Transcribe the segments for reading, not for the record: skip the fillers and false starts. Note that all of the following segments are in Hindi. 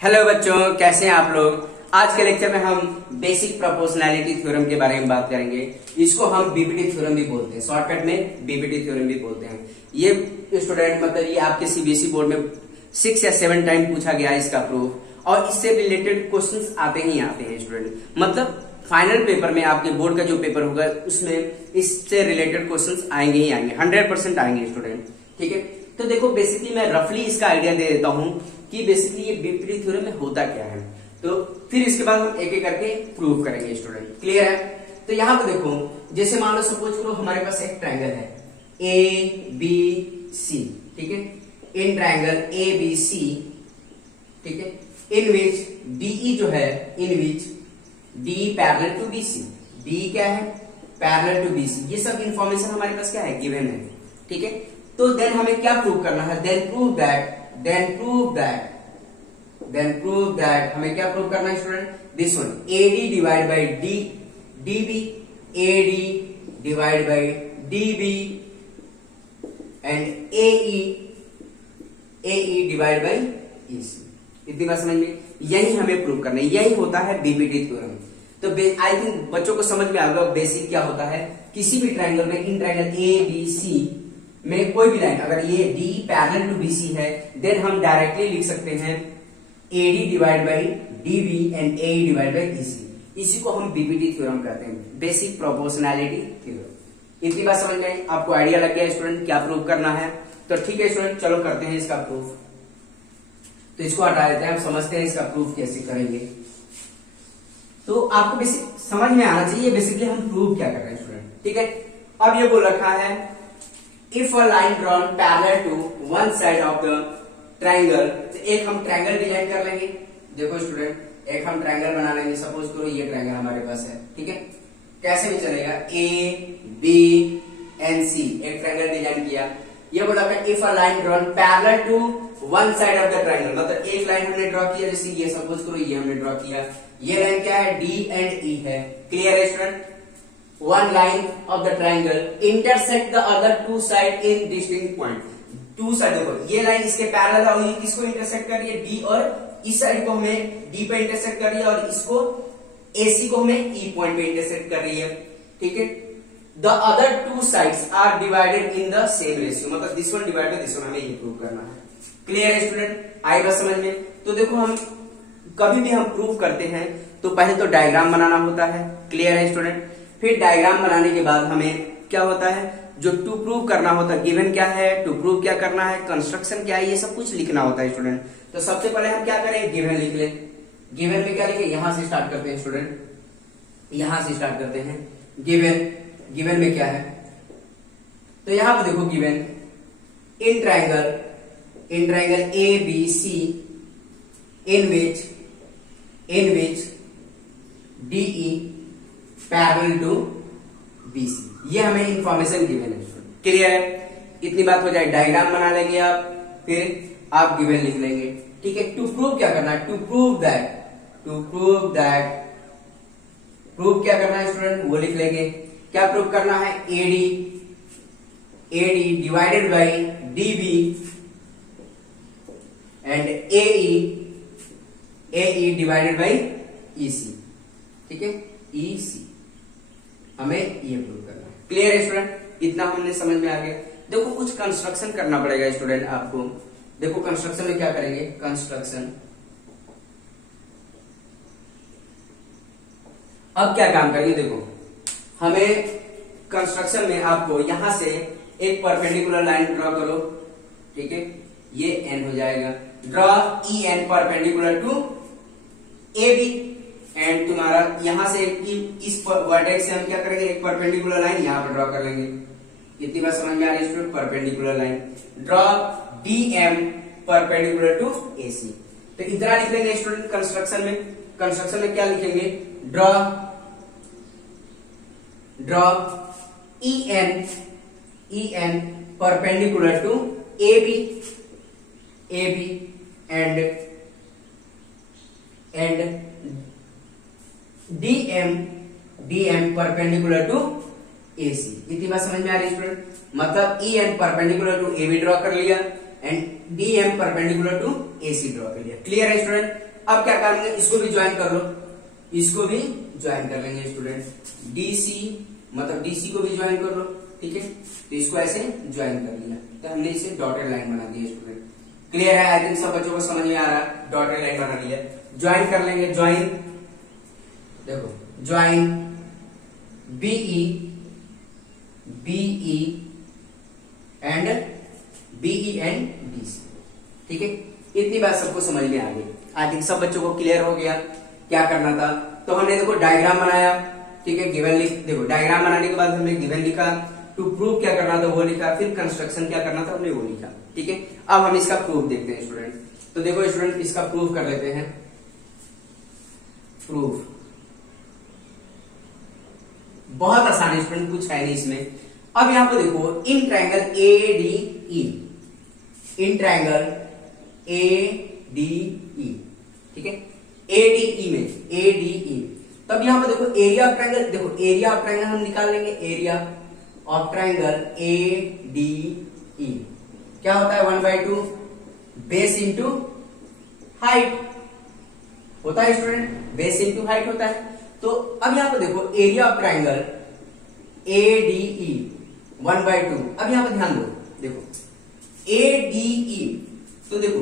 हेलो बच्चों, कैसे हैं आप लोग। आज के लेक्चर में हम बेसिक प्रोपोर्शनैलिटी थ्योरम के बारे में बात करेंगे। इसको हम बीपीटी थ्योरम भी बोलते हैं, शॉर्टकट में बीपीटी थ्योरम भी बोलते हैं। ये स्टूडेंट मतलब ये आपके सीबीएसई बोर्ड में 6 या 7 टाइम पूछा गया है इसका प्रूफ, और इससे रिलेटेड क्वेश्चंस आते ही आते हैं स्टूडेंट। मतलब फाइनल पेपर में आपके बोर्ड का जो पेपर होगा उसमें इससे रिलेटेड क्वेश्चंस आएंगे ही आएंगे, 100% आएंगे स्टूडेंट। ठीक है, तो देखो बेसिकली मैं रफली इसका आइडिया दे देता हूं कि बेसिकली ये बीपीटी थ्योरम में होता क्या है, तो फिर इसके बाद हम एक एक करके प्रूव करेंगे स्टूडेंट। क्लियर है? तो यहाँ पे देखो, जैसे मान लो सपोज करो हमारे पास एक ट्रायंगल है ए बी सी। ठीक है, इन ट्रायंगल ए बी सी, ठीक है, इन विच डीई जो है, in which D parallel to B C. D क्या है? Parallel to B C. ये सब इंफॉर्मेशन हमारे पास क्या है? गिवन है। ठीक है, तो देन हमें क्या प्रूव करना है? देन प्रूव दैट हमें क्या प्रूव करना है student? This one, AD divide by DB, AD divide by DB and AE divide by EC। इतनी बात समझ में? यही हमें प्रूव करना है, यही होता है बीपीटी थ्योरम। तो आई थिंक बच्चों को समझ में आ गया बेसिक क्या होता है। किसी भी ट्रायंगल में, इन ट्रायंगल ABC में कोई भी लाइन अगर ये D पैरेलल टू BC है, देन हम डायरेक्टली लिख सकते हैं AD divide by DB and AE divide by EC। इसी को हम बीपीटी थ्योरम कहते हैं, बेसिक प्रोपोर्शनैलिटी थ्योरम। इतनी बात समझ में आपको आइडिया लग गया स्टूडेंट क्या प्रूव करना है? तो ठीक है स्टूडेंट, चलो करते हैं इसका प्रूफ। तो इसको हटा देते हैं, हम समझते हैं इसका प्रूफ कैसे करेंगे। तो आपको बेसिक समझ में आना चाहिए बेसिकली हम प्रूव क्या कर रहे हैं स्टूडेंट। ठीक है, अब ये बोल रखा है if a line drawn parallel to one side of the triangle. तो एक हम ट्रायंगल डिजाइन कर लेंगे। देखो स्टूडेंट, एक हम ट्रायंगल बना लेंगे। सपोज करो ये ट्रायंगल हमारे पास है। ठीक है, कैसे भी चलेगा, A B and C एक ट्रायंगल डिजाइन किया। ये बोला था if a line drawn parallel to one side of the triangle, मतलब एक लाइन हमने ड्रॉ किया, जैसे ये सपोज करो ये हमने ड्रॉ किया। ये लाइन क्या है? D and E है। क्लियर है student? One line of the triangle intersect the other two side in distinct point. Two side देखो, ये लाइन इसके पैरेलल और ये किसको इंटरसेक्ट कर रही है? D, और इस साइड को हमें D पे इंटरसेक्ट कर रही है और इसको AC को हमें E पॉइंट पे इंटरसेक्ट कर रही है। ठीक है, the other two sides are divided in the same ratio, मतलब this one divide by this one, हमें ये प्रूव करना है। क्लियर है स्टूडेंट? आई बात समझ में? तो देखो हम कभी भी हम प्रूव करते हैं तो पहले तो डायग्राम बनाना होता है। क्लियर है स्टूडेंट? फिर डायग्राम बनाने के बाद हमें क्या होता है, जो टू प्रूव करना होता है, गिवन क्या है, टू प्रूव क्या करना है, कंस्ट्रक्शन क्या है, ये सब कुछ लिखना होता है स्टूडेंट। तो सबसे पहले हम क्या करें? गिवन लिख लें। गिवन में क्या लिखे? यहां से स्टार्ट करते हैं स्टूडेंट, यहां से स्टार्ट करते हैं। गिवन में क्या है? तो यहां पर देखो given in triangle ABC in which DE parallel to BC, ये हमें इंफॉर्मेशन गिवन है। क्लियर है? इतनी बात हो जाए, डायग्राम बना लेंगे आप, फिर आप गिवन लिख लेंगे। ठीक है, टू प्रूव क्या करना है? टू प्रूव क्या करना है स्टूडेंट? वो लिख लेंगे। क्या प्रूव करना है? AD divided by DB and AE divided by EC। ठीक है, EC हमें ये प्रूव करना है। क्लियर है स्टूडेंट? इतना हमने समझ में आ गया। देखो कुछ कंस्ट्रक्शन करना पड़ेगा स्टूडेंट आपको। देखो कंस्ट्रक्शन में क्या करेंगे? कंस्ट्रक्शन, अब क्या काम करेंगे? देखो हमें कंस्ट्रक्शन में आपको यहां से एक परपेंडिकुलर लाइन ड्रॉ करो। ठीक है, ये N हो जाएगा। Draw EN perpendicular to AB and तुम्हारा यहां से इस वर्टेक्स से हम क्या करेंगे? एक परपेंडिकुलर लाइन यहां पर ड्रॉ कर लेंगे। इतनी बात समझ में आ रही है student? Perpendicular line draw DM perpendicular to AC। तो इतना लिख लेंगे स्टूडेंट कंस्ट्रक्शन में क्या लिखेंगे? Draw EN perpendicular to AB and DM perpendicular to AC। इतनी बात समझ में आ रही है स्टूडेंट? मतलब EN perpendicular to AB draw कर लिया and DM perpendicular to AC draw कर लिया। क्लियर है स्टूडेंट? अब क्या करेंगे, इसको भी ज्वाइन कर लो, इसको भी ज्वाइन कर लेंगे स्टूडेंट, डीसी मतलब डीसी को भी ज्वाइन कर लो, ठीक है। तो इसको ऐसे ज्वाइन कर लिया, तो हमने इसे डॉटेड लाइन बना दी स्टूडेंट। क्लियर है, आई थिंक सब बच्चों को समझ में आ रहा है, डॉटेड लाइन बना लिया। ज्वाइन कर लेंगे, ज्वाइन देखो, ज्वाइन बीई एंड डीसी, ठीक है। इतनी बात सबको समझ में आ गई, आई थिंक सब बच्चों को क्लियर हो गया क्या करना था। तो हमने देखो डायग्राम बनाया, ठीक है, गिवन लिख, देखो डायग्राम बनाने के बाद हमने गिवन लिखा, टू प्रूव क्या करना था वो लिखा, फिर कंस्ट्रक्शन क्या करना था हमने वो लिखा, ठीक है। अब हम इसका प्रूफ देखते हैं स्टूडेंट। तो देखो स्टूडेंट, इसका प्रूफ कर लेते हैं। प्रूफ बहुत आसान है स्टूडेंट, कुछ है नहीं इसमें। अब यहां पर देखो, in triangle ADE, in triangle ADE, ठीक है, ADE में ADE, तब यहां पर देखो एरिया ऑफ ट्रायंगल, देखो एरिया ऑफ ट्रायंगल हम निकाल लेंगे, एरिया ऑफ ट्रायंगल ADE क्या होता है, 1/2 बेस इंटू हाइट होता है स्टूडेंट, बेस इंटू हाइट होता है। तो अब यहां पर देखो एरिया ऑफ ट्रायंगल ADE 1/2, अब यहां पर ध्यान दो, देखो ADE, तो देखो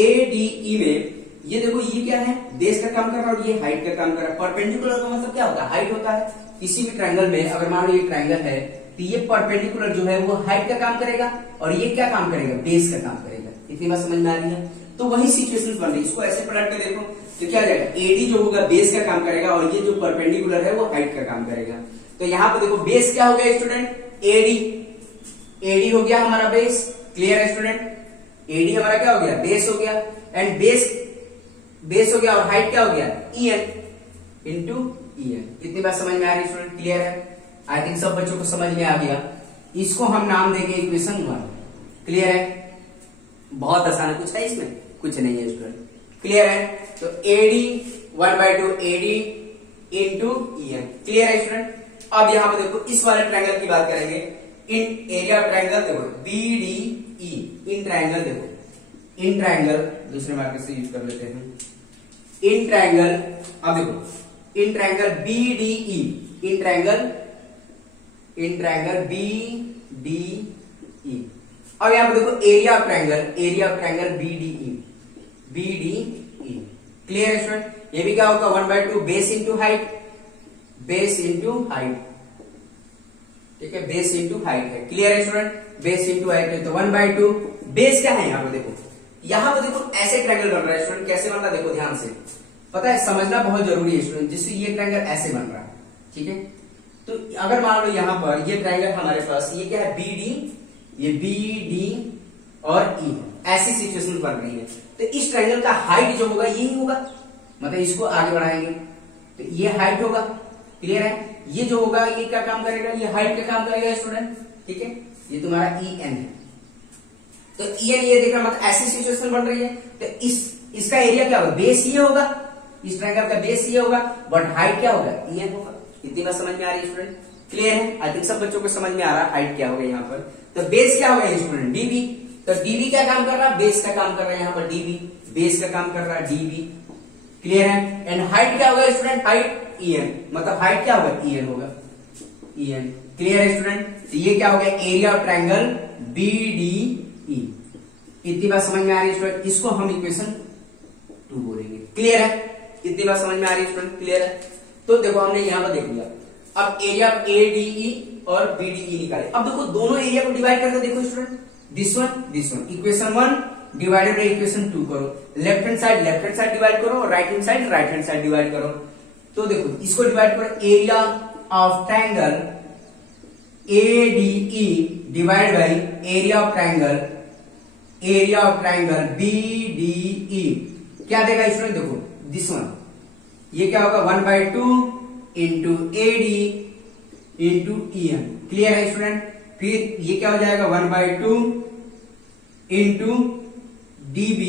ADE में ये देखो, ये क्या है, बेस का काम कर रहा है और ये हाइट का काम कर रहा है। परपेंडिकुलर का मतलब क्या होता है, हाइट होता है। किसी भी ट्रायंगल में अगर मान लो ये ट्रायंगल है, तो ये परपेंडिकुलर जो है वो हाइट का काम करेगा और ये क्या काम करेगा, बेस का काम करेगा। इतनी बात समझ में आ रही है। तो वही सिचुएशन बन रही है, इसको ऐसे पलट के देखो तो क्या जाएगा, AD जो होगा बेस का काम करेगा और ये जो परपेंडिकुलर है वो हाइट का काम करेगा। तो यहाँ पे देखो बेस क्या हो गया स्टूडेंट, AD हो गया हमारा बेस। क्लियर है स्टूडेंट, AD हमारा क्या हो गया, बेस हो गया, एंड बेस हो गया और हाइट क्या हो गया, EN इंटू EN। इतनी बात समझ में आ रही है स्टूडेंट, क्लियर है, आई थिंक सब बच्चों को समझ में आ गया। इसको हम नाम देंगे इक्वेशन 1। क्लियर है, बहुत आसान है, कुछ है इसमें, कुछ नहीं है स्टूडेंट। क्लियर है, तो AD 1/2 AD into EN। Clear है स्टूडेंट। अब यहां पर देखो इस वाले ट्रायंगल की बात करेंगे, इन एरिया ट्रायंगल देखो BDE, इन ट्रायंगल देखो, इन ट्रायंगल दूसरे मार्कर से यूज कर लेते हैं, इन ट्रायंगल, अब देखो in triangle BDE, in triangle BDE। अब यहां पर देखो area of triangle BDE। Clear है स्टूडेंट, ये भी क्या होगा, 1/2 बेस इंटू हाइट, ठीक है, बेस इंटू हाइट है। क्लियर है स्टूडेंट, बेस इंटू हाइट है, तो 1/2 बेस क्या है। यहाँ पे देखो, ऐसे ट्रायंगल बन रहा है स्टूडेंट, कैसे बन रहा है देखो ध्यान से, पता है, समझना बहुत जरूरी है स्टूडेंट। जिससे ये ट्रायंगल ऐसे बन रहा है, ठीक है। तो अगर मान लो यहाँ पर ये ट्रायंगल हमारे पास, ये क्या है, BD, ये BD और E, ऐसी सिचुएशन बन रही है। तो इस ट्रायंगल का हाइट जो होगा यही होगा, मतलब इसको आगे बढ़ाएंगे तो ये हाइट होगा। क्लियर है, ये जो होगा ये क्या काम करेगा, ये हाइट का काम करेगा स्टूडेंट, ठीक है। ये तुम्हारा EN है, तो EN ये देखना, मतलब ऐसी सिचुएशन बन रही है। तो इसका एरिया क्या होगा, बेस ये होगा, इस ट्रायंगल का बेस ये होगा, बट हाइट क्या होगा, EN होगा। इतनी बात समझ में आ रही है स्टूडेंट, क्लियर है, आई थिंक सब बच्चों को समझ में आ रहा है हाइट क्या होगा यहाँ पर। तो बेस क्या होगा स्टूडेंट, DB। तो DB क्या काम कर रहा है, बेस का काम कर रहा है, यहाँ पर DB बेस का काम कर रहा है, DB। क्लियर है, एंड हाइट क्या होगा स्टूडेंट, हाइट EN, मतलब हाइट क्या होगा, EN होगा, EN। क्लियर है स्टूडेंट, तो ये क्या हो गया, एरिया ऑफ ट्रायंगल BDE। इतनी बात समझ में आ रही है स्टूडेंट, इसको हम इक्वेशन 2 बोलेंगे। क्लियर है, इतनी बात समझ में आ रही है स्टूडेंट, क्लियर है। तो देखो हमने यहां पर देख लिया, अब एरिया ADE और BDE निकाले। अब देखो दोनों एरिया को डिवाइड करके देखो student, this one, equation 1 divided by equation 2 करो, लेफ्ट हैंड साइड डिवाइड करो, राइट हैंड साइड डिवाइड करो। तो देखो इसको डिवाइड करो, area of triangle ADE divide by area of triangle BDE। क्या देगा स्टूडेंट, देखो दिस वन, ये क्या होगा, 1/2 into AD into EN। Clear है स्टूडेंट, फिर ये क्या हो जाएगा, 1/2 into DB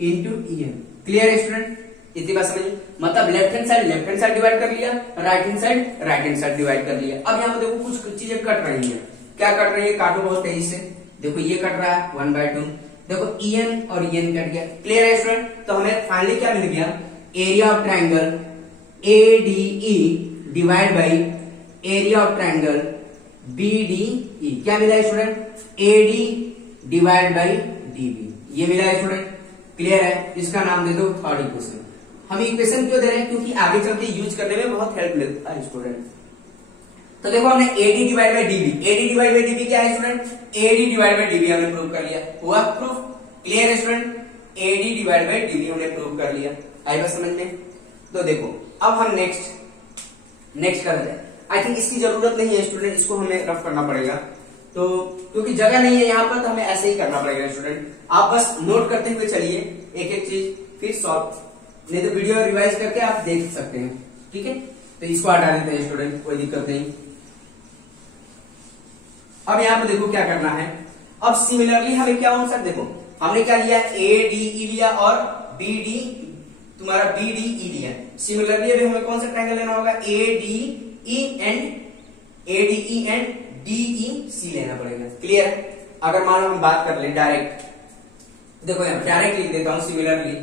into EN। Clear है स्टूडेंट, इतनी बात समझिए, मतलब लेफ्ट हैंड साइड डिवाइड कर लिया, राइट हैंड साइड डिवाइड कर लिया। अब यहाँ पे देखो कुछ चीजें कट रही हैं, क्या कट रही है, काटो बहुत तेजी से। देखो ये कट रहा है 1/2, देखो EN और EN कट गया। क्लियर है स्टूडेंट? तो हमें फाइनली क्या मिल गया, area of triangle ADE divide by area of triangle BDE। क्या मिला है student, AD divide by DB, ये मिला है स्टूडेंट। क्लियर है? इसका नाम दे दो थर्ड इक्वेशन। हम इक्वेशन क्यों दे रहे हैं, क्योंकि आगे चलते यूज करने में बहुत हेल्प मिलता है स्टूडेंट। तो देखो हमने AD divide by DB, AD divide by DB क्या है student, AD divide by DB हमने प्रूव कर लिया। हुआ प्रूफ? क्लियर है student? AD divide by DB हमने प्रूव कर लिया। आई बात समझ में? तो देखो अब हम नेक्स्ट करते हैं। आई थिंक इसकी जरूरत नहीं है स्टूडेंट, इसको हमें रफ करना पड़ेगा, तो क्योंकि जगह नहीं है यहाँ पर तो हमें ऐसे ही करना पड़ेगा स्टूडेंट। आप बस नोट करते हुए चलिए एक एक चीज, फिर सॉल्व, नहीं तो वीडियो रिवाइज करके आप देख सकते हैं। ठीक है, तो इसको हटा देते हैं स्टूडेंट, कोई दिक्कत नहीं। अब यहाँ पे देखो क्या करना है। अब सिमिलरली हमें क्या होना सर, देखो हमने क्या लिया, ADE लिया और BD तुम्हारा BDE लिया। सिमिलरली अभी हमें कौन सा ट्रायंगल लेना होगा, ADE एंड DEC लेना पड़ेगा। क्लियर? अगर मान लो हम बात कर ले डायरेक्ट, देखो यहाँ डायरेक्ट लिख देता हूं सिमिलरली।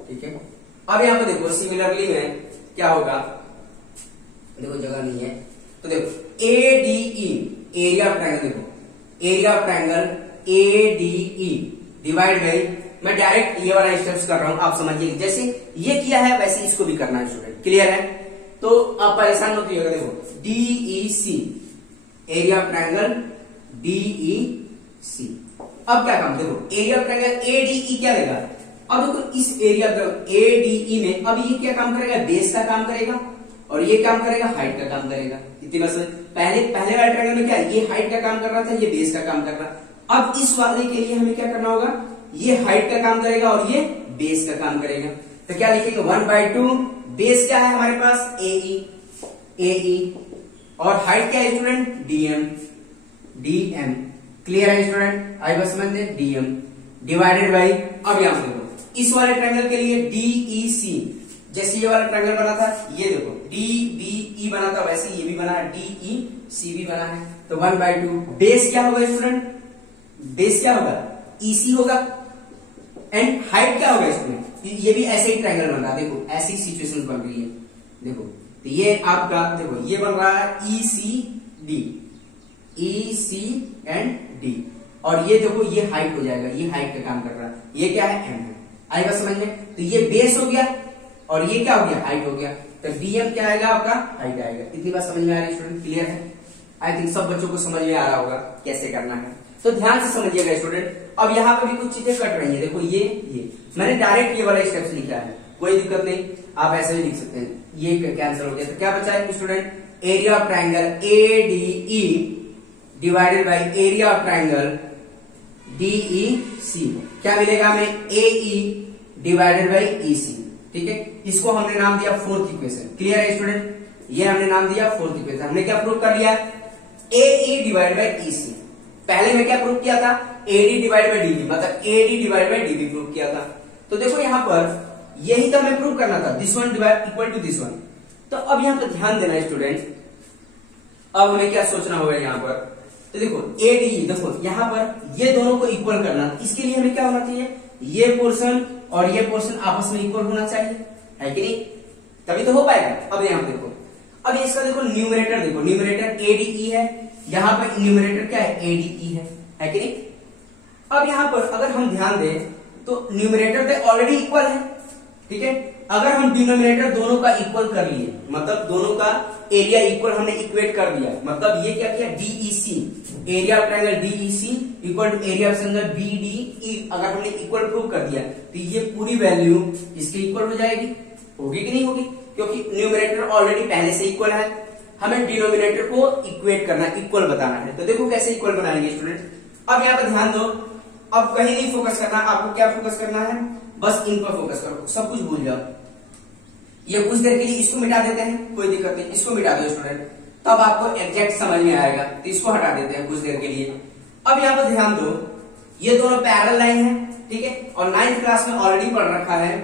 ठीक है, अब यहाँ पे देखो सिमिलरली में क्या होगा, देखो जगह नहीं है तो देखो ADE एरिया ऑफ ट्रायंगल, देखो area of triangle ADE divide by, मैं डायरेक्ट ये वाला स्टेप्स कर रहा हूं, आप समझिए जैसे ये किया है वैसे इसको भी करना है स्टूडेंट। क्लियर है? तो आप परेशान मत होइएगा। देखो DEC area of triangle DEC। अब क्या काम, देखो एरिया ऑफ ट्रायंगल ADE क्या लेगा, अब देखो इस एरिया ADE में अब ये क्या काम करेगा, बेस का काम करेगा और ये काम करेगा हाइट का काम करेगा। इतनी बस पहले वाले ट्रायंगल में क्या ये हाइट का काम कर रहा था, ये बेस का काम कर रहा। अब इस वाले के लिए हमें क्या करना होगा, ये हाइट का काम करेगा और ये बेस का काम करेगा। तो क्या लिखेंगे, 1/2 बेस क्या है हमारे पास AE और हाइट क्या है स्टूडेंट, DM। क्लियर है स्टूडेंट? आई बस समझ लें, DM डिवाइडेड बाई, अब यहां देखो इस वाले ट्रायंगल के लिए DEC, जैसे ये वाला ट्रायंगल बना था, ये देखो DBE बना था, वैसे ये भी बना है, DEC भी बना है। तो 1/2 बेस क्या होगा स्टूडेंट, बेस क्या होगा, EC होगा एंड हाइट क्या होगा स्टूडेंट, ये भी ऐसे ही ट्रायंगल बन रहा है। देखो ऐसी सिचुएशन बन रही है, देखो तो ये आपका देखो ये बन रहा है EC एंड D, और ये देखो ये हाइट हो जाएगा, ये हाइट का काम कर रहा है, ये क्या है M है। आएगा समझ में? तो ये बेस हो गया और ये क्या हो गया, हाइट हो गया। तो DM क्या आएगा आपका, हाइट आएगा। इतनी बात समझ में आ रही है स्टूडेंट? क्लियर है? आई थिंक सब बच्चों को समझ में आ रहा होगा कैसे करना है, तो ध्यान से समझिएगा स्टूडेंट। अब यहाँ पे भी कुछ चीजें कट रही है, देखो ये मैंने डायरेक्ट ये वाला स्टेप्स लिखा है, कोई दिक्कत नहीं, आप ऐसे भी लिख सकते हैं। ये कैंसिल हो गया, तो क्या बचा है student, area of triangle ADE divided by area of triangle DEC। क्या मिलेगा हमें, AE डिवाइडेड बाई EC। ठीक है, इसको हमने नाम दिया फोर्थ इक्वेशन। क्लियर है स्टूडेंट? ये हमने नाम दिया फोर्थ इक्वेशन। हमने क्या प्रूव कर लिया, AE डिवाइड बाई EC। पहले में क्या प्रूव किया था, AD डिवाइड बाई DB, मतलब AD divide by DB prove किया था। तो देखो यहाँ पर यही तो हमें प्रूव करना था, this one equal to this one. तो अब यहाँ पर ध्यान देना स्टूडेंट, अब हमें क्या सोचना होगा यहाँ पर, तो देखो ADE, देखो यहाँ पर ये दोनों को इक्वल करना, इसके लिए हमें क्या होना चाहिए, ये पोर्शन और ये पोर्शन आपस में इक्वल होना चाहिए, है कि नहीं, तभी तो हो पाएगा। अब यहाँ पे देखो, अब इसका देखो न्यूमरेटर, देखो न्यूमरेटर ADE है, यहाँ पर न्यूमरेटर क्या है, ADE है कि नहीं। अब यहाँ पर अगर हम ध्यान दें तो न्यूमरेटर तो ऑलरेडी इक्वल है, ठीक है। अगर हम डिनोमिनेटर दोनों का इक्वल कर लिए, मतलब दोनों का एरिया इक्वल हमने इक्वेट कर दिया, मतलब ये क्या किया, DEC area of triangle DEC equal to area of triangle BDE, अगर हमने इक्वल प्रूव कर दिया तो ये पूरी वैल्यू इसके इक्वल हो जाएगी, होगी कि नहीं होगी, क्योंकि न्यूमरेटर ऑलरेडी पहले से इक्वल है, हमें डिनोमिनेटर को इक्वेट करना, इक्वल बताना है। तो देखो कैसे इक्वल बनाएंगे स्टूडेंट। अब यहाँ पर ध्यान दो, अब कहीं नहीं फोकस करना, आपको क्या फोकस करना है, बस इन पर फोकस करो, सब कुछ भूल जाओ। ये कुछ देर के लिए इसको मिटा देते हैं, कोई दिक्कत नहीं, इसको मिटा दो स्टूडेंट, तब आपको एग्जैक्ट समझ में आएगा। तो इसको हटा देते हैं कुछ देर के लिए। अब यहाँ पर ध्यान दो, ये दोनों पैरेलल लाइन है, ठीक है, और 9th क्लास में ऑलरेडी पढ़ रखा है,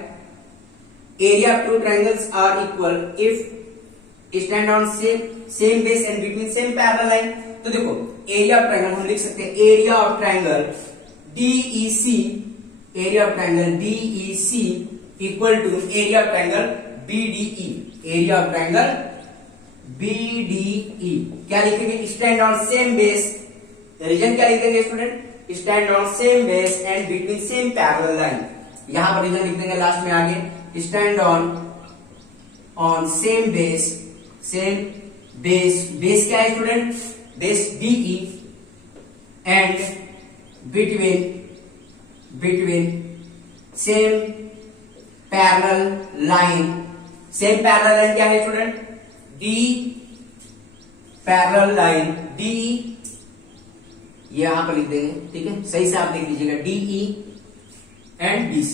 area of two triangles are equal if stand on same base and between same parallel line. तो देखो एरिया ऑफ ट्रायंगल हम लिख सकते हैं area of triangle DEC, area of triangle DEC equal to area of triangle BDE, area of triangle BDE। क्या लिखेंगे? Stand on same base, reason क्या लिखेंगे student? Stand on same base and between same parallel line. यहां पर रीजन लिख देंगे लास्ट में आगे, stand on same base, same base, base क्या है student? Base DE and between same parallel line. Same parallel line क्या है student? D parallel line DE, ये यहां पर लिख देंगे, ठीक है, सही से आप लिख लीजिएगा DE and BC,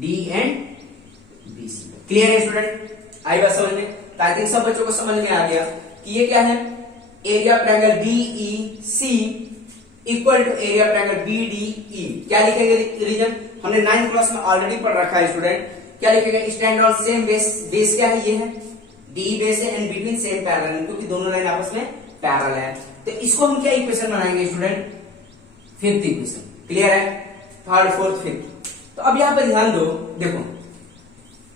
D and BC। Clear है स्टूडेंट? आई बात समझ में? तो आई थिंक सब बच्चों को समझ में आ गया कि ये क्या है, area of triangle BEC equal to area of triangle BDE। क्या लिखेंगे रीजन? हमने 9th क्लास में ऑलरेडी पढ़ रखा है स्टूडेंट। क्या लिखेंगे? Stand on same base, base क्या है? ये है DE बेस है एंड बिटवीन सेम पैरेलल, क्योंकि दोनों लाइन आपस में पैरेलल है। तो इसको हम क्या इक्वेशन बनाएंगे स्टूडेंट? 5th equation. क्लियर है? 3rd, 4th, 5th। तो अब यहां पर ध्यान दो, देखो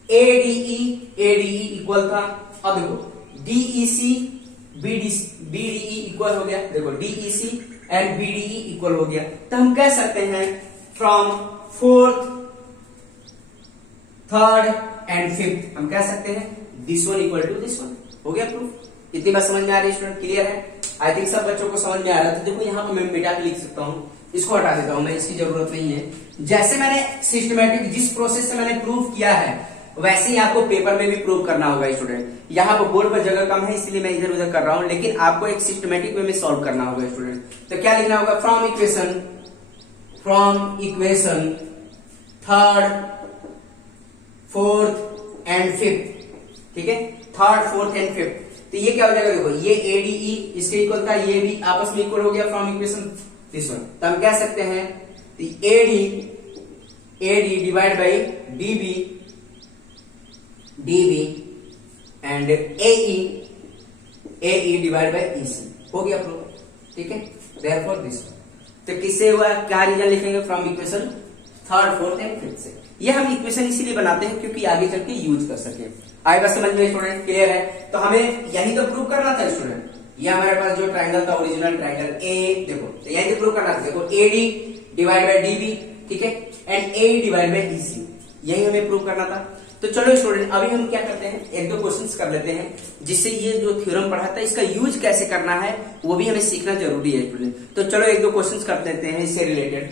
ADE इक्वल था, अब देखो DEC BDE इक्वल हो गया, देखो DEC एंड BDE इक्वल हो गया। तो हम कह सकते हैं from 4th, 3rd and 5th हम कह सकते हैं this one equal to this one. हो गया प्रूफ? इतनी बात समझ में आ रही है स्टूडेंट? क्लियर है? आई थिंक सब बच्चों को समझ में आ रहा था। देखो यहाँ पर मैं मिटा के लिख सकता हूँ, इसको हटा देता हूं मैं, इसकी जरूरत नहीं है। जैसे मैंने सिस्टमैटिक जिस प्रोसेस से मैंने प्रूव किया है वैसे ही आपको पेपर में भी प्रूव करना होगा स्टूडेंट। यहाँ पर बोर्ड पर जगह कम है इसलिए मैं इधर उधर कर रहा हूं, लेकिन आपको एक सिस्टमैटिक वे में सॉल्व करना होगा स्टूडेंट। तो क्या लिखना होगा? From equation 3rd, 4th and 5th, ठीक है, 3rd, 4th एंड 5th। तो ये क्या हो जाएगा? देखो ये ADE इसके इक्वल था, ये भी आपस में इक्वल हो गया फ्रॉम इक्वेशन दिस वन। तो हम कह सकते हैं AD divide by DB and AE divide by EC। हो गया प्रूफ, ठीक है। देयरफॉर दिस, तो किससे हुआ? क्या रीजन लिखेंगे? From equation 3rd, 4th and 5th से। ये हम इक्वेशन इसीलिए बनाते हैं क्योंकि आगे चल के यूज कर सके। आई बात समझ में स्टूडेंट? क्लियर है? तो हमें यही तो प्रूव करना था स्टूडेंट। ये हमारे पास जो ट्रायंगल था ओरिजिनल ट्रायंगल A, देखो तो यही तो प्रूव करना था। देखो AD डिवाइड बाई DB, ठीक है, and AE divide by EC, यही हमें प्रूव करना था। तो चलो स्टूडेंट अभी हम क्या करते हैं, एक दो क्वेश्चंस कर लेते हैं जिससे ये जो थ्योरम पढ़ा था इसका यूज कैसे करना है वो भी हमें सीखना जरूरी है स्टूडेंट। तो चलो एक दो क्वेश्चंस कर लेते हैं इससे रिलेटेड।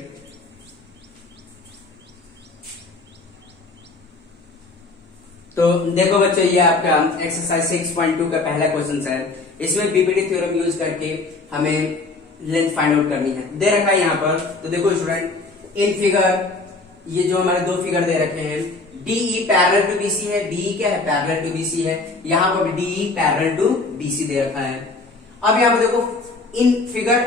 तो देखो बच्चों ये आपका एक्सरसाइज 6.2 का पहला क्वेश्चन है। इसमें बीपीटी थ्योरम यूज करके हमें लेंथ फाइंड आउट करनी है। दे रखा है यहाँ पर, तो देखो स्टूडेंट इन फिगर, ये जो हमारे दो फिगर दे रखे हैं, DE पैरेलल टू BC है, DE क्या है? पैरेलल टू BC है। यहाँ पर DE पैरेलल टू BC दे रखा है। अब यहाँ पर देखो इन फिगर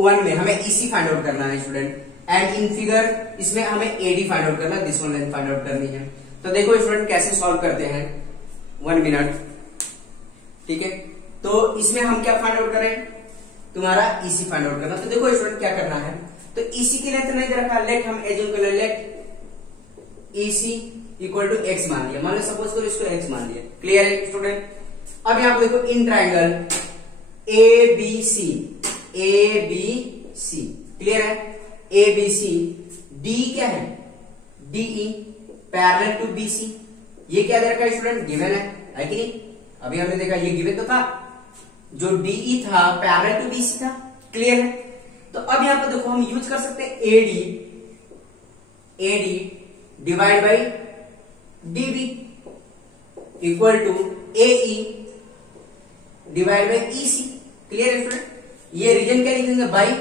1 में हमें EC फाइंड आउट करना है स्टूडेंट, एंड इन फिगर इसमें हमें AD फाइंड आउट करना है, this one length find out करनी है। तो देखो स्टूडेंट कैसे सॉल्व करते हैं, 1 मिनट, ठीक है। तो इसमें हम क्या फाइंड आउट करें? तुम्हारा EC फाइंड आउट करना। तो देखो स्टूडेंट क्या करना है, तो EC की लेंथ नहीं दे रखा, लेट हम एज्यूम कर let EC equal to x मान लिया, मान लो सपोज करो इसको x मान लिया। क्लियर है स्टूडेंट? अब यहां पर देखो इन ट्रायंगल ABC, क्लियर है? ABC, D क्या है? DE पैरेलल टू BC, ये क्या दे रखा है स्टूडेंट? गिवन है कि नहीं? अभी हमने देखा ये गिवन तो था, जो DE था पैरेलल टू BC था। क्लियर है? तो अब यहां पर देखो हम यूज कर सकते हैं AD divide by DB equal to AE divide by EC। Clear है स्टूडेंट? ये रीजन क्या लिखेंगे? By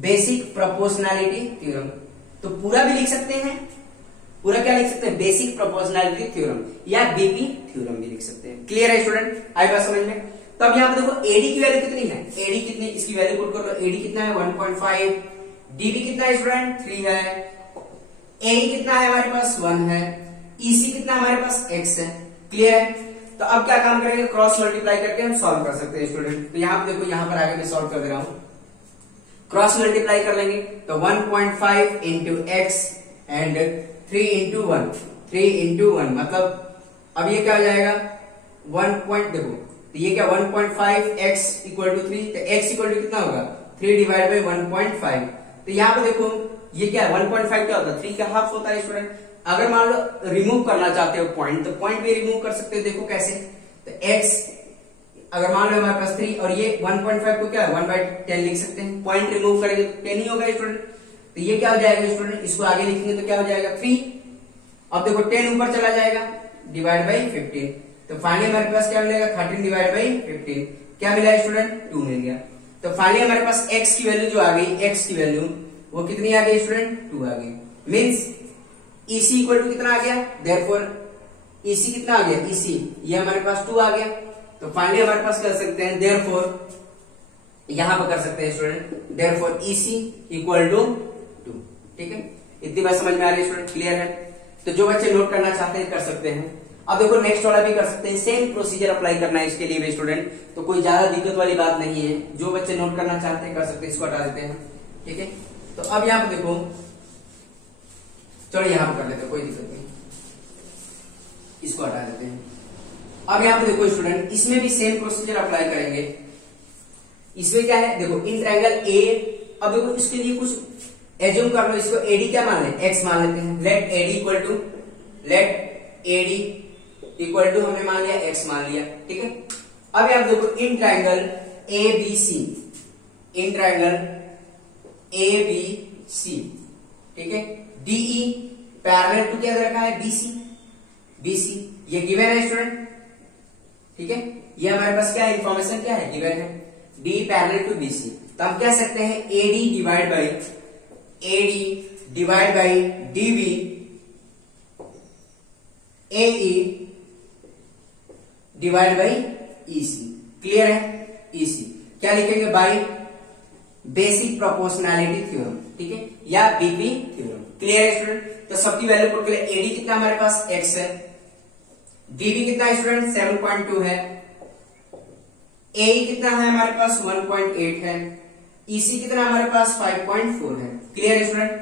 basic proportionality theorem. तो पूरा भी लिख सकते हैं, पूरा क्या लिख सकते हैं? बेसिक प्रोपोर्शनैलिटी थ्योरम या BP थ्योरम भी लिख सकते हैं। क्लियर है स्टूडेंट? आई बात समझ में? तो अब यहां पर देखो AD की वैल्यू कितनी है? AD कितनी, इसकी वैल्यू पुट कर लो। AD कितना है? 1.5। DB कितना है स्टूडेंट? 3 है। AE कितना है हमारे पास? 1 है। EC कितना हमारे पास? X है। क्लियर है? तो अब क्या काम करेंगे, क्रॉस मल्टीप्लाई करके हम सॉल्व कर सकते हैं स्टूडेंट। तो यहाँ पे देखो, यहाँ पर आगे मैं सॉल्व कर दे रहा हूं, क्रॉस मल्टीप्लाई कर लेंगे तो 1.5 into x and 3 into 1, 3 into 1 मतलब अब ये क्या हो जाएगा देखो तो ये क्या 1.5 x इक्वल टू 3, तो x इक्वल टू कितना होगा 3 डिवाइड बाई 1.5। तो यहाँ पे देखो ये क्या है 1.5 क्या होता है 3 का हाफ होता है स्टूडेंट। अगर मान लो रिमूव करना चाहते हो पॉइंट, तो पॉइंट भी रिमूव कर सकते हो, देखो कैसे, तो x अगर मान लो हमारे पास 3 और ये 1.5 को क्या है 1/10 लिख सकते हैं, पॉइंट रिमूव करेंगे तो 10 ही होगा स्टूडेंट। तो ये क्या हो जाएगा स्टूडेंट, इसको आगे लिखेंगे तो क्या हो जाएगा 3। अब देखो 10 ऊपर चला जाएगा डिवाइड बाई 15, तो फाइनली हमारे पास क्या मिलेगा 13 डिवाइड बाई 15, क्या मिला स्टूडेंट 2 मिल गया। तो फाइनली हमारे पास x की वैल्यू जो आ गई, x की वैल्यू वो कितनी आ गई स्टूडेंट 2 आ गई। मींस EC इक्वल टू कितना आ गया, देयरफॉर EC कितना आ गया, EC ये हमारे पास 2 आ गया। तो फाइनली हमारे पास कर सकते हैं देयरफॉर, यहां पर कर सकते हैं student therefore EC equal to 2। ठीक है, इतनी बात समझ में आ रही है स्टूडेंट, क्लियर है। तो जो बच्चे नोट करना चाहते हैं कर सकते हैं। अब देखो नेक्स्ट वाला भी कर सकते हैं, सेम प्रोसीजर अप्लाई करना है इसके लिए भी स्टूडेंट, तो कोई ज्यादा दिक्कत वाली बात नहीं है। जो बच्चे नोट करना चाहते हैं कर सकते हैं, इसको हटा देते हैं। ठीक है, तो अब यहाँ पे देखो, चलो यहाँ पे कर लेते हैं, कोई दिक्कत नहीं, इसको हटा देते हैं। अब यहाँ पे देखो स्टूडेंट, इसमें भी सेम प्रोसीजर अप्लाई करेंगे। इसमें क्या है देखो, इन ट्रायंगल ए, अब देखो इसके लिए कुछ एज्यूम कर लो, इसको एडी क्या मान ले, एक्स मान लेते हैं। लेट एडी इक्वल टू हमने मान लिया एक्स मान लिया। ठीक है, अब आप देखो in triangle A B C, in triangle A B C, ठीक है, डीई पैरेलल टू क्या दे रखा है बीसी, ये गिवन है स्टूडेंट। ठीक है, ये हमारे पास क्या है, इंफॉर्मेशन क्या है, गिवन है, डी पैरेलल टू बीसी। तो हम कह सकते हैं AD divide by DB AE divide by EC. Clear है, ईसी क्या लिखेंगे, बाई बेसिक प्रोपोर्शनैलिटी थ्योरम, ठीक है, या बीपी थ्योरम। क्लियर है स्टूडेंट। तो सबकी वैल्यू पुट के लिए एडी कितना हमारे पास x है, डीबी कितना है स्टूडेंट 7.2 है, एई कितना है हमारे पास 1.8 है, ईसी कितना हमारे पास 5.4 है। क्लियर है स्टूडेंट,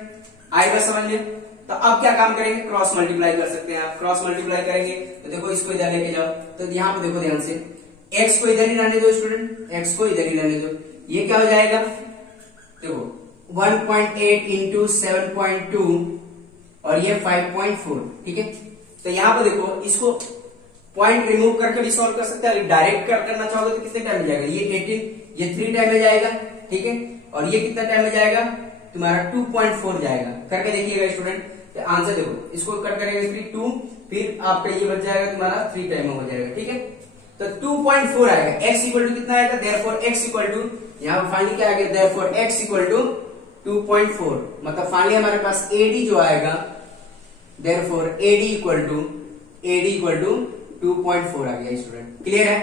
आएगा समझ में। तो अब क्या काम करेंगे, क्रॉस मल्टीप्लाई कर सकते हैं आप। क्रॉस मल्टीप्लाई करेंगे तो देखो इसको इधर लेके जाओ, तो यहाँ पे देखो ध्यान से, x को इधर ही रहने दो स्टूडेंट, x को इधर ही रहने दो। ये क्या हो जाएगा, देखो 1.8 इंटू 7.2 और ये 5.4। ठीक है, तो यहाँ पे देखो इसको पॉइंट रिमूव करके भी सॉल्व कर सकते हैं। डायरेक्ट करना चाहोगे तो कितने टाइम में जाएगा, ये 18, ये 3 टाइम में जाएगा। ठीक है, और ये कितना टाइम में जाएगा तुम्हारा 2.4 जाएगा। करके देखिएगा स्टूडेंट, तो आंसर देखो, इसको कर करेंगे 2, फिर आपका ये बच जाएगा तुम्हारा 3 टाइम में हो जाएगा। ठीक है, तो 2.4 आएगा। x इक्वल टू कितना आएगा, देयरफॉर x इक्वल टू, यहाँ पर फाइनली क्या आ गया, देयरफॉर x इक्वल टू 2.4, मतलब फाइनली हमारे पास AD जो आएगा, देयरफॉर AD इक्वल टू 2.4 आ गया स्टूडेंट। क्लियर है,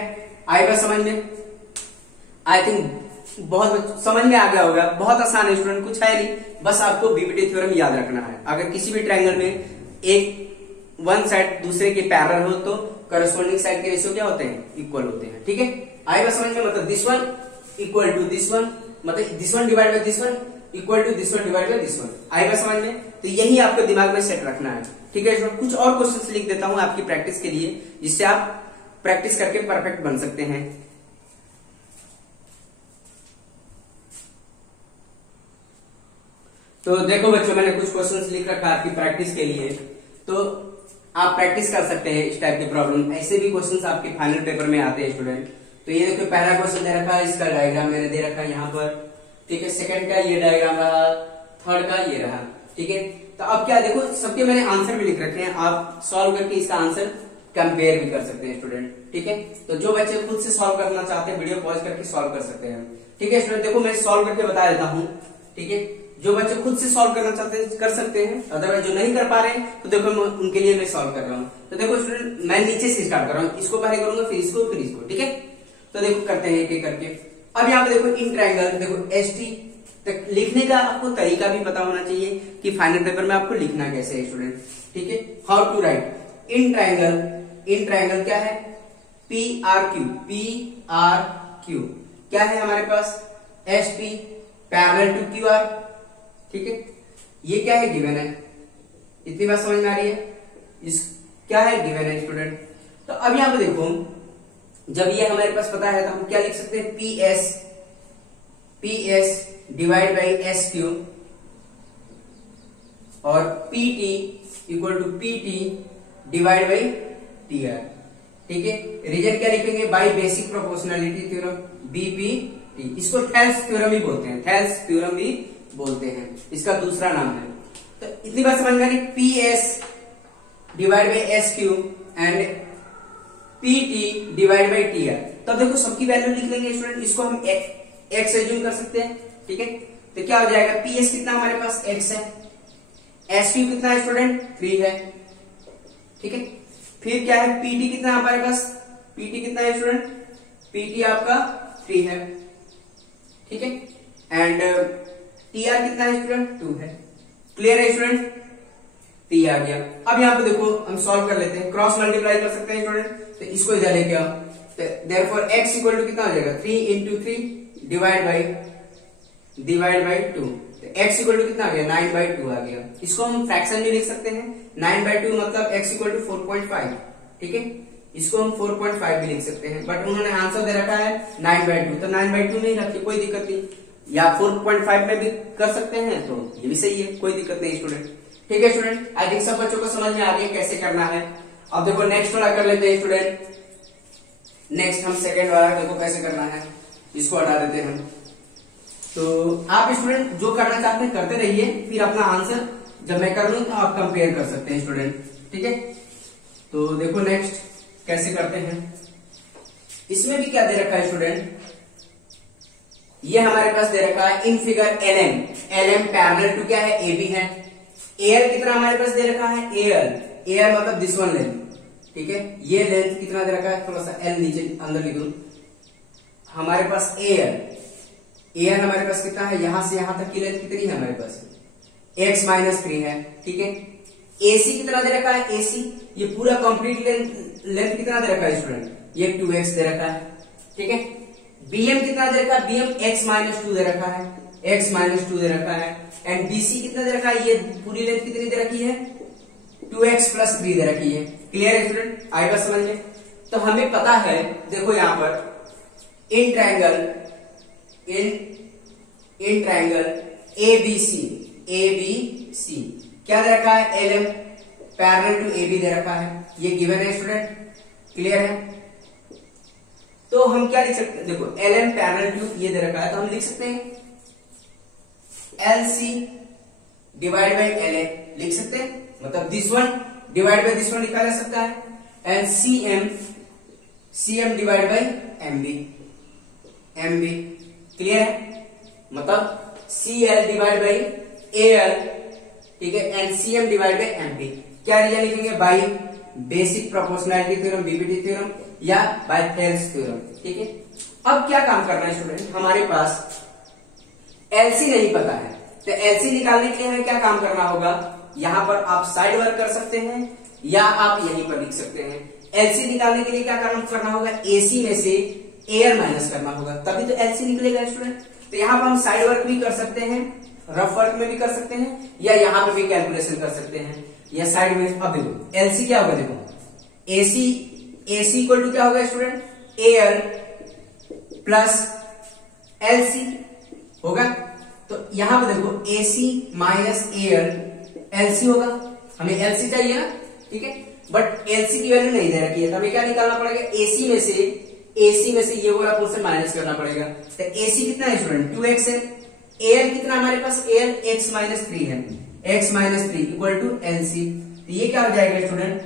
आएगा समझ में। आई थिंक बहुत समझ में आ गया होगा, बहुत आसान है स्टूडेंट, कुछ है नहीं, बस आपको बीपीटी थ्योरम याद रखना है। अगर किसी भी ट्रायंगल में एक वन साइड दूसरे के पैरेलल हो तो करस्पॉन्डिंग साइड के रेशियो क्या होते हैं, इक्वल होते हैं। ठीक है, आएगा समझ में, मतलब this one equal to this one, मतलब this one divide by this one equal to this one divide by this one. आएगा समझ में, तो यही आपको दिमाग में सेट रखना है। ठीक है, कुछ और क्वेश्चंस लिख देता हूं आपकी प्रैक्टिस के लिए, जिससे आप प्रैक्टिस करके परफेक्ट बन सकते हैं। तो देखो बच्चों, मैंने कुछ क्वेश्चंस लिख रखा है आपकी प्रैक्टिस के लिए, तो आप प्रैक्टिस कर सकते हैं इस टाइप के प्रॉब्लम। ऐसे भी क्वेश्चंस आपके फाइनल पेपर में आते हैं स्टूडेंट। तो ये देखो पहला क्वेश्चन दे रखा है, इसका डायग्राम मैंने दे रखा है यहाँ पर। ठीक है, सेकंड का ये डायग्राम रहा, थर्ड का ये रहा। ठीक है, तो अब क्या देखो, सबके मैंने आंसर भी लिख रखे हैं, आप सॉल्व करके इसका आंसर कंपेयर भी कर सकते हैं स्टूडेंट। ठीक है, तो जो बच्चे खुद से सॉल्व करना चाहते हैं वीडियो पॉज करके सॉल्व कर सकते हैं। ठीक है स्टूडेंट, देखो मैं सॉल्व करके बता देता हूँ। ठीक है, जो बच्चे खुद से सॉल्व करना चाहते हैं कर सकते हैं, अदरवाइज जो नहीं कर पा रहे हैं तो देखो उनके लिए मैं सॉल्व कर रहा हूँ। तो देखो स्टूडेंट, मैं नीचे से स्टार्ट कर रहा हूँ, इसको पहले करूंगा फिर इसको फिर इसको। ठीक है, तो देखो करते हैं एक एक करके। अब यहाँ पे देखो इन ट्रायंगल, देखो ST तक लिखने का आपको तरीका भी पता होना चाहिए कि फाइनल पेपर में आपको लिखना कैसे है स्टूडेंट। ठीक है, how to write in triangle. In triangle क्या है, PRQ क्या है हमारे पास, SP पैरेलल टू QR, ठीक है। ये क्या है, गिवन है, इतनी बात समझ में आ रही है, इस क्या है, गिवन है स्टूडेंट। तो अब यहां पे देखो, जब ये हमारे पास पता है तो हम क्या लिख सकते हैं, PS डिवाइड बाई SQ और PT equal to PT divide by TR, ठीक है। रीजन क्या लिखेंगे, by basic proportionality theorem, BPT, इसको थेल्स थ्योरम भी बोलते हैं, थेल्स थ्योरम भी बोलते हैं, इसका दूसरा नाम है। तो इतनी बात समझ में आ रही, PS divide by SQ and PT divide by TR। तो अब देखो सबकी वैल्यू लिख लेंगे स्टूडेंट, इसको हम x एज्यूम कर सकते हैं, ठीक है। तो क्या हो जाएगा, PS कितना हमारे पास x है, SQ कितना है स्टूडेंट 3 है, ठीक है। फिर क्या है, PT कितना है हमारे पास, PT कितना है स्टूडेंट, PT आपका 3 है, ठीक है। एंड TR कितना है स्टूडेंट 2 है, क्लियर है स्टूडेंट, T आ गया। अब यहाँ पे देखो हम सॉल्व कर लेते हैं, क्रॉस मल्टीप्लाई कर सकते हैं स्टूडेंट, तो इसको इधर लेके आओ, तो देयरफॉर x इक्वल टू कितना हो जाएगा, 3 इंटू 3 डिवाइड बाई 2, तो x इक्वल टू कितना आ गया, 9/2 आ गया। इसको हम फ्रैक्शन में लिख सकते हैं, 9/2 मतलब x इक्वल टू 4.5, ठीक है। इसको हम 4.5 भी लिख सकते हैं, बट उन्होंने आंसर दे रखा है 9/2, तो 9/2 में ही रखिए, कोई दिक्कत नहीं, या 4.5 में भी कर सकते हैं, तो ये भी सही है, कोई दिक्कत नहीं स्टूडेंट, ठीक है स्टूडेंट। आई थिंक सब बच्चों को समझ में आ गया कैसे करना है। अब देखो नेक्स्ट वाला कर लेते हैं स्टूडेंट, नेक्स्ट हम सेकंड वाला देखो कैसे करना है, इसको हटा देते हैं हम। तो आप स्टूडेंट जो करना चाहते हैं करते रहिए, फिर अपना आंसर जब मैं कर लूं तो आप कंपेयर कर सकते हैं स्टूडेंट, ठीक है। तो देखो नेक्स्ट कैसे करते हैं, इसमें भी क्या दे रखा है स्टूडेंट, ये हमारे पास दे रखा है in figure LM parallel to क्या है, AB है। AL कितना हमारे पास दे रखा है, AL मतलब दिस वन लेंथ, ठीक है। ये लेंथ कितना दे रखा है, थोड़ा सा L नीचे अंदर लिख दूं, हमारे पास AL हमारे पास कितना है, यहां से यहां तक की लेंथ कितनी है हमारे पास, x-3 है, ठीक है। AC कितना दे रखा है, AC ये पूरा कंप्लीट लेंथ कितना दे रखा है स्टूडेंट, ये 2x दे रखा है, ठीक है। BM कितना दे रखा है, BM x-2 दे रखा है, x-2 दे रखा है। एंड BC कितना दे रखा है, ये पूरी लेंथ कितनी दे रखी है, 2x + 3 दे रखी है, क्लियर है स्टूडेंट, आएगा समझ में। तो हमें पता है, देखो यहां पर इन ट्रायंगल ABC क्या दे रखा है, LM पैरेलल टू AB दे रखा है, ये गिवन है स्टूडेंट, क्लियर है। तो हम क्या लिख सकते हैं, देखो LM पैरेलल टू ये दे रखा है, तो हम लिख सकते हैं LC डिवाइड बाई LA लिख सकते हैं, मतलब this one divide by this one लिखा जा सकता है। And CM divide by MB clear है, मतलब CL डिवाइड बाई AL, ठीक है, and CM divide by MB। क्या रीजन लिखेंगे, by basic proportionality theorem, BPT theorem, या बाय थेल्स थ्योरम, ठीक है। अब क्या काम करना है स्टूडेंट, हमारे पास LC नहीं पता है, तो LC निकालने के लिए हमें क्या काम करना होगा, यहां पर आप साइड वर्क कर सकते हैं या आप यहीं पर लिख सकते हैं। LC निकालने के लिए क्या काम करना होगा, AC में से AL माइनस करना होगा, तभी तो LC निकलेगा स्टूडेंट। तो यहाँ पर हम साइड वर्क भी कर सकते हैं, रफ वर्क में भी कर सकते हैं, या यहाँ पे भी कैलकुलेशन कर सकते हैं, या साइड में। अब देखो LC क्या होगा, देखो AC इक्वल टू क्या होगा स्टूडेंट, AL प्लस LC होगा। तो यहां पे देखो AC माइनस AL LC होगा, हमें LC चाहिए ना, ठीक है, बट LC की वैल्यू नहीं दे रखी है, तो हमें क्या निकालना पड़ेगा, AC में से ये वाला पोर्शन माइनस करना पड़ेगा। तो AC कितना है स्टूडेंट, 2x है। AL कितना हमारे पास, AL x-3 है, x-3 इक्वल टू LC। तो ये क्या हो जाएगा स्टूडेंट,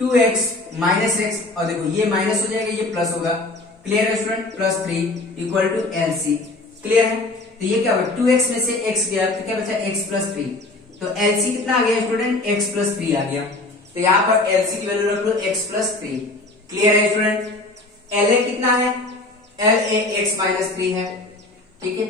2x माइनस x, और देखो ये माइनस हो जाएगा, ये प्लस होगा, क्लियर है student, +3 equal to LC, clear है। तो ये क्या होगा, 2x में से x गया, तो क्या बचा, x+3, तो LC कितना आ गया स्टूडेंट, x+3 आ गया। तो यहाँ पर LC की वैल्यू रख लो x+3, क्लियर है स्टूडेंट। LA कितना है, LA x-3 है, ठीक है।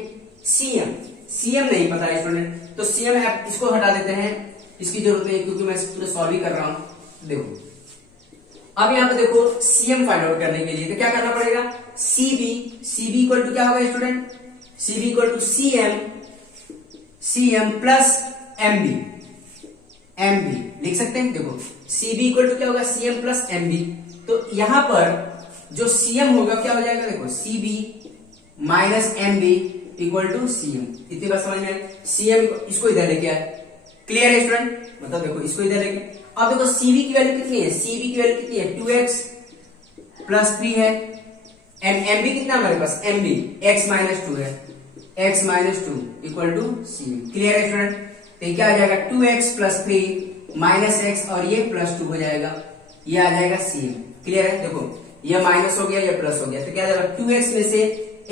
CM नहीं पता है स्टूडेंट, तो CM इसको हटा देते हैं, इसकी जरूरत नहीं क्योंकि मैं पूरा सॉल्व ही कर रहा हूं। देखो अब यहाँ पे देखो सीएम फाइंड आउट करने के लिए तो क्या करना पड़ेगा, सीबी इक्वल टू क्या होगा student, CB equal to CM plus MB लिख सकते हैं। देखो सीबी इक्वल टू क्या होगा, सीएम प्लस एमबी। तो यहां पर जो सीएम होगा क्या हो जाएगा, देखो CB minus MB equal to CM. इतनी बात समझ में आई। सीएम इसको इधर लेके आए, क्लियर है स्टूडेंट, मतलब देखो इसको इधर लेके। अब देखो सीबी की वैल्यू कितनी है, सीबी की वैल्यू कितनी है 2x प्लस 3 है, एंड एमबी कितना हमारे पास, एमबी x माइनस 2 है, x minus 2 equal to CM. Clear है स्टूडेंट। तो क्या आ जाएगा 2x प्लस 3 माइनस x और ये प्लस 2 हो जाएगा, ये आ जाएगा सीएम। क्लियर है। देखो ये माइनस हो गया, ये प्लस हो गया, तो क्या जाएगा 2x में से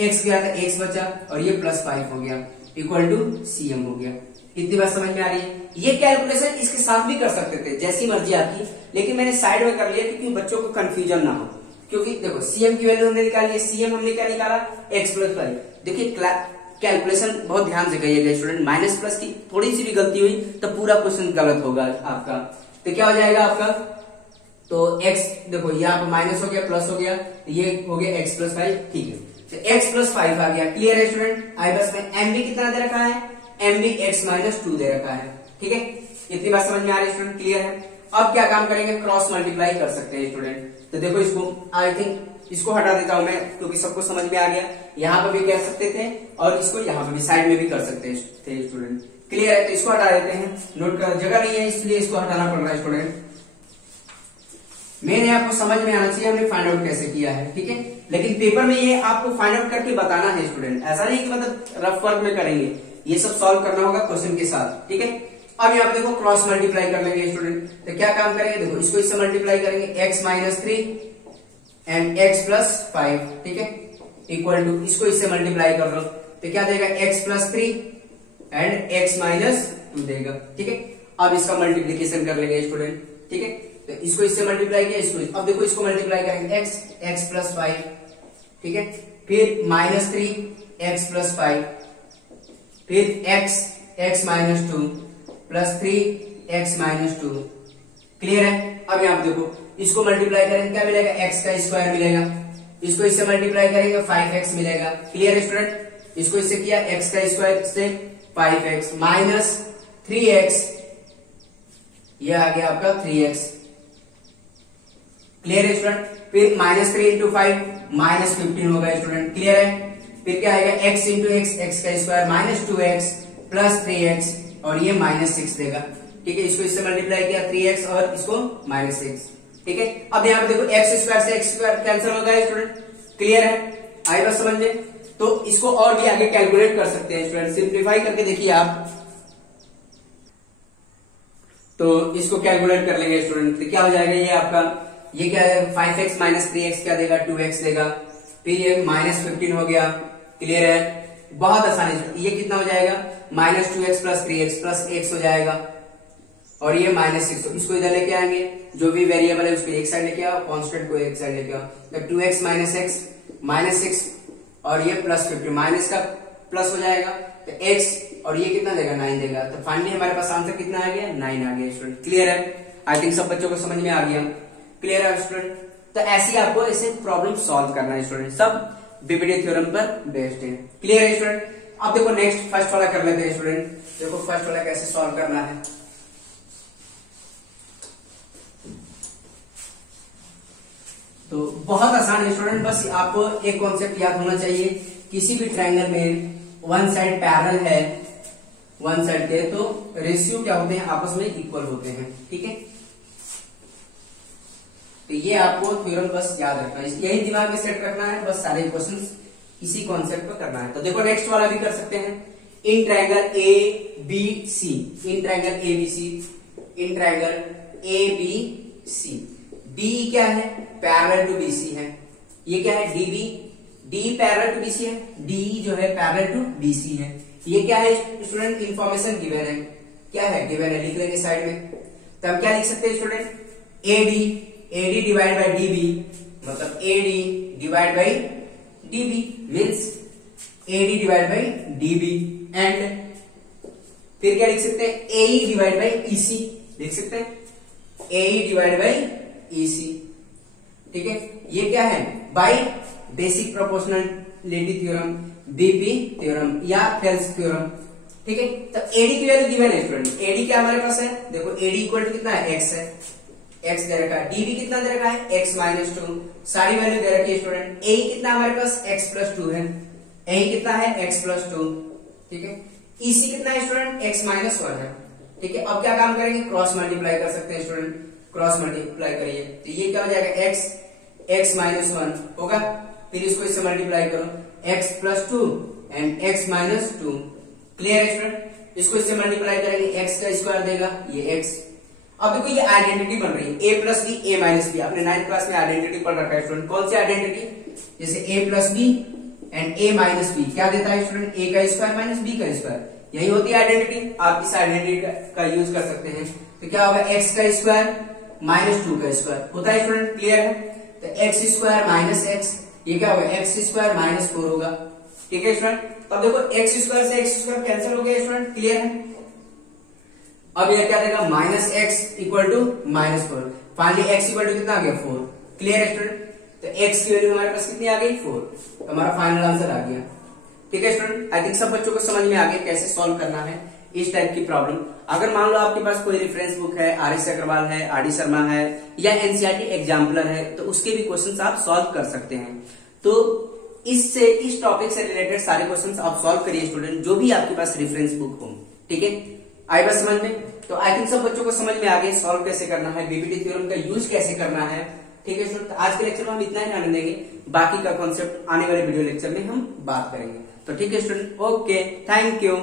x गया था, x बचा और ये प्लस 5 हो गया इक्वल टू सीएम हो गया। इतनी बात समझ में आ रही है। ये कैलकुलेशन इसके साथ भी कर सकते थे, जैसी मर्जी आपकी, लेकिन मैंने साइड में कर लिया क्योंकि बच्चों को कंफ्यूजन ना हो। क्योंकि देखो सीएम की वैल्यू हमने निकाली है, सीएम हमने क्या निकाला x प्लस 5। देखिए कैलकुलेशन बहुत ध्यान से करिएगा स्टूडेंट, माइनस प्लस की थोड़ी सी भी गलती हुई तो पूरा क्वेश्चन गलत होगा आपका। तो क्या हो जाएगा आपका, तो x देखो यहाँ पर माइनस हो गया प्लस हो गया, ये हो गया x प्लस 5, ठीक है। तो x प्लस 5 आ गया। क्लियर है स्टूडेंट। आई बस में एमबी कितना दे रखा है, एमबी x माइनस 2 दे रखा है, ठीक है। इतनी बात समझ में आ रही है स्टूडेंट, क्लियर है। अब क्या काम करेंगे, क्रॉस मल्टीप्लाई कर सकते हैं स्टूडेंट। तो देखो इसको आई थिंक इसको हटा देता हूं मैं क्योंकि सबको समझ में आ गया। यहां पर भी कर सकते थे और इसको यहां पर भी साइड में भी कर सकते थे स्टूडेंट। क्लियर है। तो इसको हटा देते हैं, नोट कर जगह नहीं है इसलिए इसको हटाना पड़ रहा है स्टूडेंट। मैंने आपको समझ में आना चाहिए हमने फाइंड आउट कैसे किया है, ठीक है। लेकिन पेपर में ये आपको फाइंड आउट करके बताना है स्टूडेंट, ऐसा नहीं कि मतलब रफ वर्क में करेंगे, ये सब सॉल्व करना होगा क्वेश्चन के साथ, ठीक है। अब यहाँ पे देखो क्रॉस मल्टीप्लाई कर लेंगे स्टूडेंट। तो क्या काम करेंगे, देखो इसको इससे मल्टीप्लाई करेंगे, x minus 3 and x plus 5, ठीक है, इक्वल टू इसको इससे मल्टीप्लाई कर लो तो क्या देगा x plus 3 and x minus 2 देगा, ठीक है। अब इसका मल्टीप्लीकेशन कर लेंगे स्टूडेंट, ठीक है। तो इसको इससे मल्टीप्लाई किया, इसको अब देखो इसको मल्टीप्लाई करेंगे x प्लस 5, ठीक है, फिर माइनस 3 x प्लस 5, फिर x minus 2 plus 3 x minus 2। Clear है। अब यहाँ पे देखो इसको मल्टीप्लाई करेंगे क्या मिलेगा, x का स्क्वायर मिलेगा, इसको इससे मल्टीप्लाई करेंगे 5x मिलेगा। क्लियर है स्टूडेंट। इसको इससे किया x का स्क्वायर से 5x माइनस 3x, ये आ गया आपका 3x। क्लियर है स्टूडेंट। फिर माइनस 3 इंटू 5 माइनस 15 होगा स्टूडेंट। क्लियर है। फिर क्या आएगा x इंटू x का square minus 2x plus 3x और ये माइनस 6 देगा, ठीक है। इसको इससे मल्टीप्लाई किया 3x और इसको माइनस 6, ठीक है। अब यहाँ पे देखो x स्क्वायर से x स्क्वायर कैंसिल हो गया स्टूडेंट। क्लियर है। आई बात समझ में। तो इसको और भी आगे कैलकुलेट कर सकते हैं स्टूडेंट, सिंप्लीफाई करके देखिए आप। तो इसको कैलकुलेट कर लेंगे स्टूडेंट। तो क्या हो जाएगा ये आपका, ये क्या है 5x माइनस 3x क्या देगा 2x देगा, फिर ये माइनस 15 हो गया। क्लियर है। बहुत आसानी से ये कितना हो जाएगा minus 2x plus 3x plus x हो जाएगा और ये माइनस 6। इसको इधर लेके आएंगे, जो भी वेरिएबल है उसको एक साइड लेके आओ, कांस्टेंट को एक साइड लेके आओ। तो 2x माइनस x माइनस 6 और ये प्लस 15 माइनस का प्लस हो जाएगा तो x और ये कितना देगा 9 देगा। तो फाइनली हमारे पास आंसर कितना आ गया 9 आ गया स्टूडेंट। क्लियर है। आई थिंक सब बच्चों को समझ में आ गया। क्लियर है स्टूडेंट। तो ऐसे आपको ऐसे प्रॉब्लम सॉल्व करना है स्टूडेंट, सब बीपीटी थ्योरम पर बेस्ड है। क्लियर है स्टूडेंट। अब देखो नेक्स्ट फर्स्ट वाला कर लेते हैं स्टूडेंट। देखो फर्स्ट वाला कैसे सॉल्व करना है। तो बहुत आसान है स्टूडेंट, बस आपको एक कॉन्सेप्ट याद होना चाहिए, किसी भी ट्रायंगल में वन साइड पैरेलल है वन साइड के, तो रेशियो क्या होते हैं आपस में इक्वल होते हैं, ठीक है। तो ये आपको थ्योरम बस याद रखना है, यही दिमाग में सेट रखना है, बस सारे क्वेश्चंस इसी कॉन्सेप्ट पर करना है। तो देखो नेक्स्ट वाला भी कर सकते हैं। In triangle A B C, in triangle A B C, in triangle A B C, D क्या है पैरेलल टू बीसी है, ये क्या है DB, D parallel to BC है, डी जो है पैरेलल टू बीसी है। ये क्या है स्टूडेंट इंफॉर्मेशन गिवन है, क्या है गिवन है, लिख लेंगे साइड में। तो हम क्या लिख सकते हैं student AD divide by DB, मतलब AD divide by DB means AD divide by DB, and फिर क्या लिख सकते हैं एई डिवाइड बाई ईसी, लिख सकते हैं एई डिवाइड बाई ईसी। ठीक है, ये क्या है, by basic proportionality theorem, BP theorem या फेल्स थ्योरम। ठीक है, तो एडी की वैल्यू गिवन है स्टूडेंट, एडी क्या हमारे पास है, देखो एडी इक्वल टू कितना है, एक्स है, एक्स दे रखा है, डीबी कितना दे रखा है, एक्स माइनस टू, सारी वैल्यू दे रखी है स्टूडेंट। ए कितना हमारे पास, एक्स प्लस टू है, ए कितना है, एक्स प्लस टू। ठीक है, ईसी कितना है स्टूडेंट, एक्स माइनस वन है। ठीक है, अब क्या काम करेंगे, क्रॉस मल्टीप्लाई कर सकते हैं स्टूडेंट, क्रॉस मल्टीप्लाई करिए तो ये क्या हो जाएगा, एक्स एक्स माइनस वन होगा, फिर इसको इससे मल्टीप्लाई करो, x plus two and x minus two. Clear है स्टूडेंट, इसको इससे मल्टीप्लाई करेंगे, एक्स का स्क्वायर देगा ये एक्स। अब देखो ये आइडेंटिटी बन रही है, ए प्लस बी ए माइनस बी, आपने 9th क्लास में आइडेंटिटी पढ़ रखा है स्टूडेंट। कौन सी आइडेंटिटी, जैसे A plus B and A minus B क्या देता है स्टूडेंट, ए का स्क्वायर माइनस बी का स्क्वायर, यही होती है आइडेंटिटी। आप इस आइडेंटिटी का यूज कर सकते हैं, तो क्या होगा, एक्स का स्क्वायर माइनस टू का स्क्वायर होता है स्टूडेंट। क्लियर है, तो एक्स स्क्वायर माइनस एक्स, ये क्या होगा, एक्स स्क्वायर माइनस फोर होगा। ठीक है स्टूडेंट, तो अब देखो एक्स स्क्वायर से एक्स स्क्वायर कैंसिल हो गया स्टूडेंट। क्लियर है, अब ये क्या देगा, minus x equal to minus four, finally x equal to कितना आ गया, फोर। क्लियर है स्टूडेंट, तो एक्स की वैल्यू हमारे पास कितनी आ गई, फोर, तो हमारा फाइनल आंसर आ गया। ठीक है स्टूडेंट, आई थिंक सब बच्चों को समझ में आ गया कैसे सॉल्व करना है इस टाइप की प्रॉब्लम। अगर मान लो आपके पास कोई रेफरेंस बुक है, आर.एस. अग्रवाल है, आर.डी. शर्मा है या एनसीईआरटी एग्जाम्पलर है, तो उसके भी क्वेश्चंस आप सॉल्व कर सकते हैं। तो इससे इस टॉपिक से रिलेटेड सारे क्वेश्चंस आप सॉल्व करिए स्टूडेंट, जो भी आपके पास रेफरेंस बुक हो। ठीक है, आई बात समझ में, तो आई थिंक सब बच्चों को समझ में आ गया सॉल्व कैसे करना है, बीपीटी थ्योरम का यूज कैसे करना है। ठीक है स्टूडेंट, आज के लेक्चर में हम इतना ही ध्यान देंगे, बाकी का कॉन्सेप्ट आने वाले वीडियो लेक्चर में हम बात करेंगे। तो ठीक है स्टूडेंट, ओके, थैंक यू।